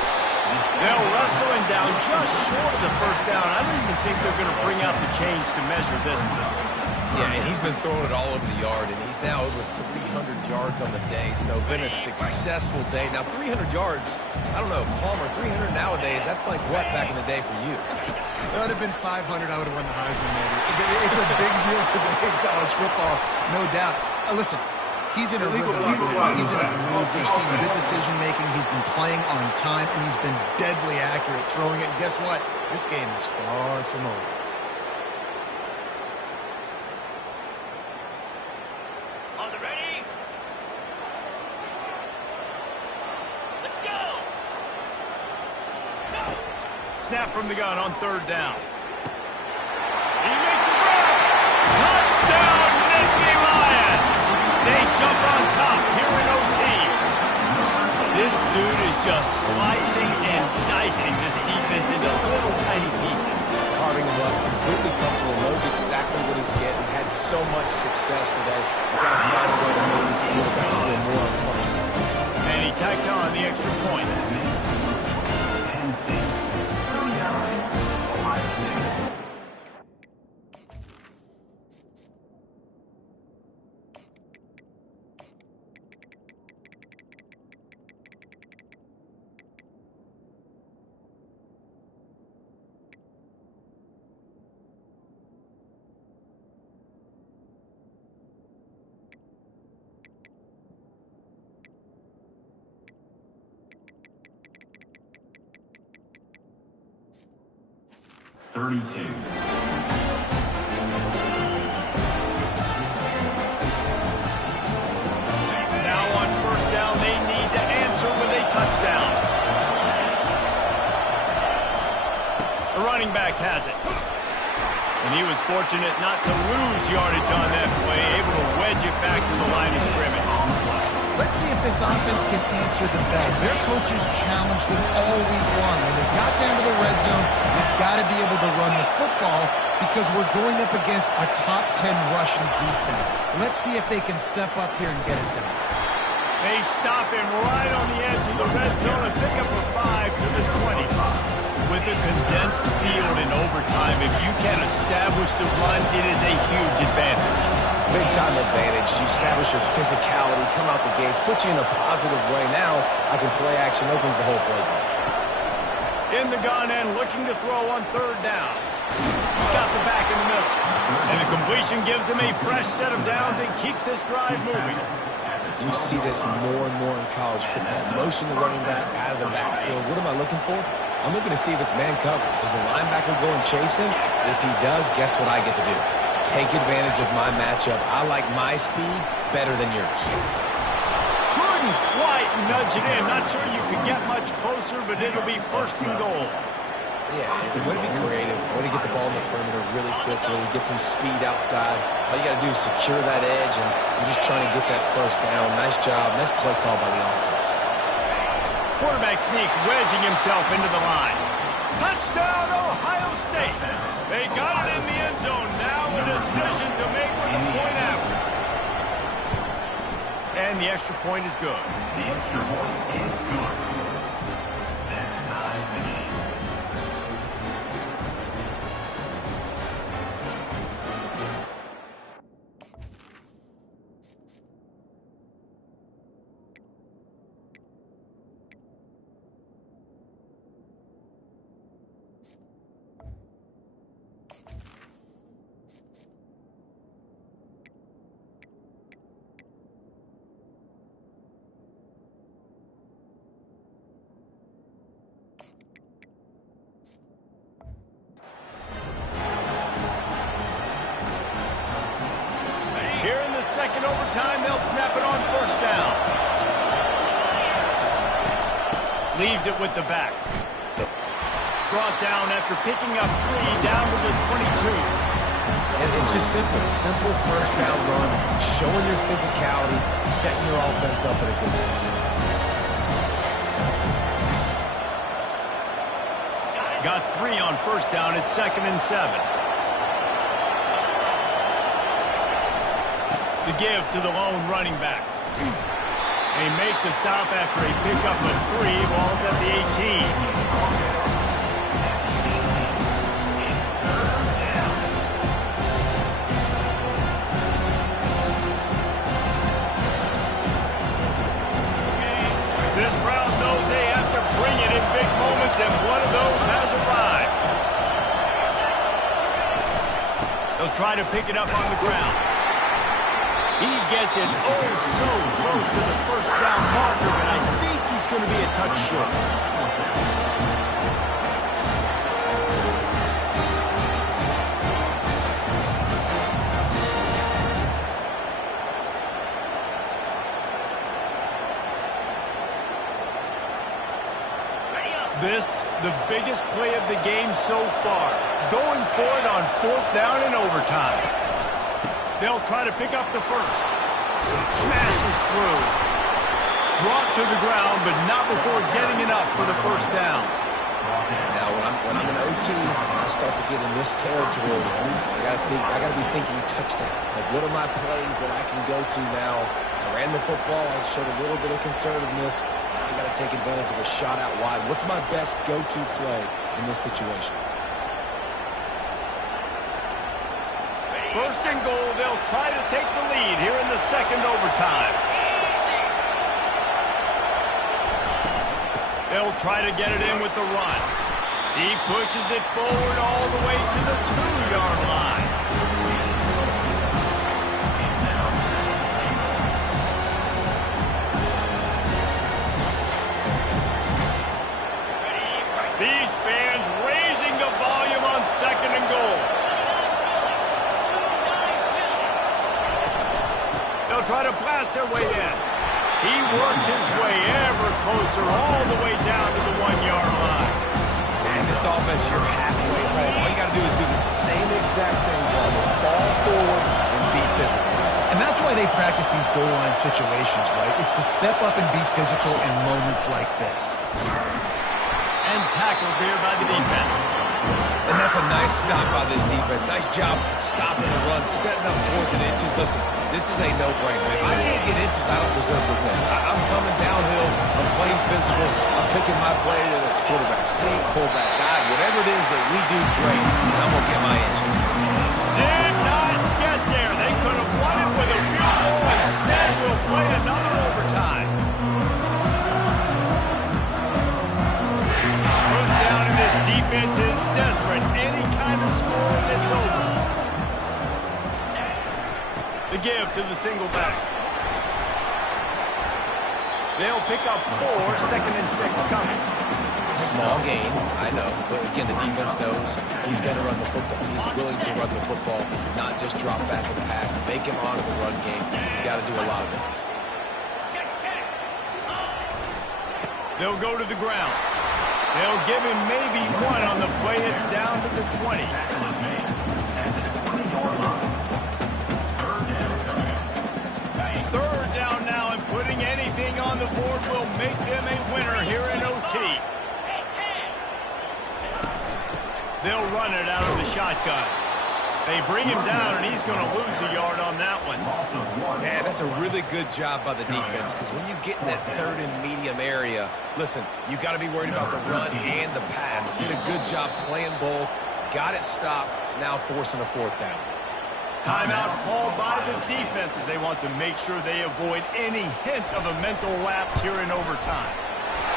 They'll wrestle him down just short of the 1st down. I don't even think they're going to bring out the chains to measure this. Yeah, and he's been throwing it all over the yard, and he's now over 300 yards on the day, so been a successful day. Now, 300 yards, I don't know, Palmer, 300 nowadays, that's like what back in the day for you? It would have been 500, I would have won the Heisman, maybe. It's a big deal today in college football, no doubt. Listen, he's in a rhythm. He's in a groove. We've seen good decision-making. He's been playing on time, and he's been deadly accurate throwing it. And guess what? This game is far from over. Snap from the gun on third down. He makes a grab. Touchdown, Nittany Lions. They jump on top here in OT. This dude is just slicing and dicing this defense into little tiny pieces. Carving him up, completely comfortable, knows exactly what he's getting, had so much success today. You've got to find a way to make these quarterbacks feel more uncomfortable. And he tacks on the extra point. Now on first down, they need to answer with a touchdown. The running back has it. And he was fortunate not to lose yardage on that play, able to wedge it back to the line of scrimmage. Let's see if this offense can answer the bell. Their coaches challenged them all week long. When they got down to the red zone, they've got to be able to run the football because we're going up against a top 10 rushing defense. Let's see if they can step up here and get it done. They stop him right on the edge of the red zone and pick up a 5 to the 20. With a condensed field in overtime, if you can establish the run, it is a huge advantage. Big-time advantage. You establish your physicality, come out the gates, put you in a positive way. Now, I can play action, opens the whole playbook. In the gun and looking to throw on third down. He's got the back in the middle. And the completion gives him a fresh set of downs and keeps this drive moving. You see this more and more in college football. Motion the running back out of the backfield. What am I looking for? I'm looking to see if it's man coverage. Does the linebacker go and chase him? If he does, guess what I get to do? Take advantage of my matchup. I like my speed better than yours. Couldn't quite nudge it in. Not sure you could get much closer, but it'll be first and goal. Yeah, way to be creative. Way to get the ball in the perimeter really quickly. Get some speed outside. All you got to do is secure that edge, and you're just trying to get that first down. Nice job. Nice play call by the offense. Quarterback sneak wedging himself into the line. Touchdown, Ohio State. They got it in the end zone. Now a decision to make with the point after. And the extra point is good. the extra point is good. That ties the game. Here in the second overtime, they'll snap it on first down. Leaves it with the back. Brought down after picking up 3 down to the 22. And it's just simple. Simple first down run, showing your physicality, setting your offense up in a good spot. Got 3 on first down at 2nd and 7. The give to the lone running back. They make the stop after a pickup of 3. Ball's at the 18. try to pick it up on the ground. He gets it oh so close to the first down marker, but I think he's going to be a touch short. This, the biggest play of the game so far. Going for it on 4th down in overtime. They'll try to pick up the first. Smashes through. Brought to the ground, but not before getting enough for the first down. Now, when I'm in OT and I start to get in this territory, I gotta be thinking touchdown. Like, what are my plays that I can go to now? I ran the football. I showed a little bit of conservativeness. I got to take advantage of a shot out wide. What's my best go-to play in this situation? First and goal, they'll try to take the lead here in the second overtime. They'll try to get it in with the run. He pushes it forward all the way to the 2-yard line. These fans raising the volume on second and goal. They'll try to blast their way in. He works his way ever closer all the way down to the 1-yard line. And this offense, you're halfway home. All you got to do is do the same exact thing, fall forward and be physical. And that's why they practice these goal line situations, right? It's to step up and be physical in moments like this. And tackled there by the defense. And that's a nice stop by this defense. Nice job stopping the run, setting up 4th and inches. Listen, this is a no-brainer. If I can't get inches, I don't deserve to win. I'm coming downhill. I'm playing physical. I'm picking my play, whether it's quarterback sneak, fullback dive, whatever it is that we do great, and I'm going to get my inches. Did not get there. They could have won it with a field goal. Instead, we'll play another overtime. First down, and this defense is desperate. Any kind of score, and it's over. The give to the single back. They'll pick up 4, 2nd and 6 coming. Small gain, I know. But again, the defense knows he's going to run the football. He's willing to run the football, not just drop back and pass, make him honor the run game. You got to do a lot of this. They'll go to the ground. They'll give him maybe 1 on the play. It's down to the 20. Third down now, and putting anything on the board will make them a winner here in OT. They'll run it out of the shotgun. They bring him down, and he's going to lose a yard on that one. Man, that's a really good job by the defense, because when you get in that 3rd and medium area, listen, you got to be worried about the run and the pass. Did a good job playing both, got it stopped, now forcing a 4th down. Timeout called by the defense as they want to make sure they avoid any hint of a mental lapse here in overtime.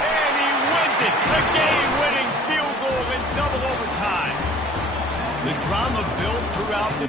And he wins it. The game-winning field goal in double overtime. The drama built throughout the